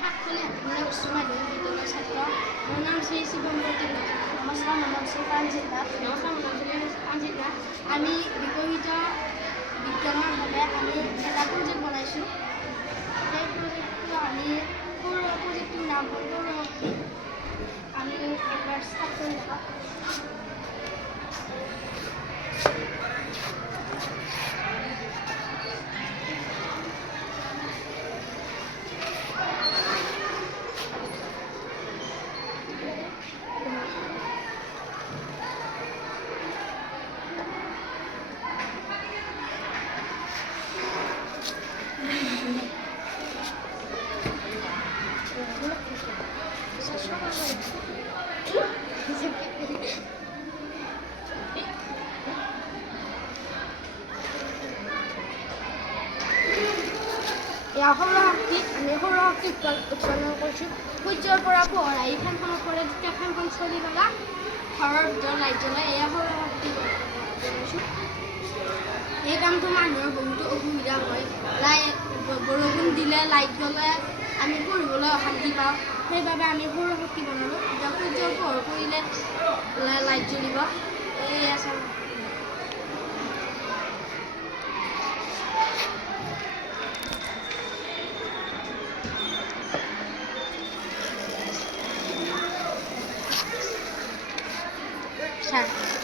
সাতখনীয়া হাতীনে উচ্চ মাধ্যমিক বিদ্যালয়ৰ ছাত্ৰ। মোৰ নাম শ্ৰী শিৱম প্ৰতীক। নমস্কাৰ, মোৰ নাম শ্ৰী প্ৰাণজিত দাস। নমস্কাৰ, মোৰ নাম শ্ৰী প্ৰাণজিত দাস। আমি বিকশিত বিজ্ঞানৰ বাবে আমি এটা প্ৰজেক্ট বনাইছোঁ। সেই প্ৰজেক্টটো আমি প্ৰজেক্টটোৰ নাম হ'ল সৌৰশক্তি। আমি একবাৰ ষ্টাৰ্ট কৰি দেখাওঁ। এয়া সৌৰশক্তি। আমি সৌৰশক্তি উৎপন্ন কৰিছোঁ। সূৰ্যৰ পৰা পোহৰ আহি ফেনখনত পৰে, তেতিয়া ফেনখন চলি পেলাই ঘৰৰ ভিতৰত লাইট জ্বলাই। এয়া সৌৰশক্তি বনাইছোঁ। এই কামটো মানুহৰ বহুতো অসুবিধা হয়। বৰষুণ দিলে লাইট জ্বলে, আমি পঢ়িবলৈ অশান্তি পাওঁ। সেইবাবে আমি সৌৰশক্তি বনালোঁ। এতিয়া সূৰ্যৰ পোহৰ পৰিলে লাইট জ্বলিব। এয়া চাওঁ। Sure.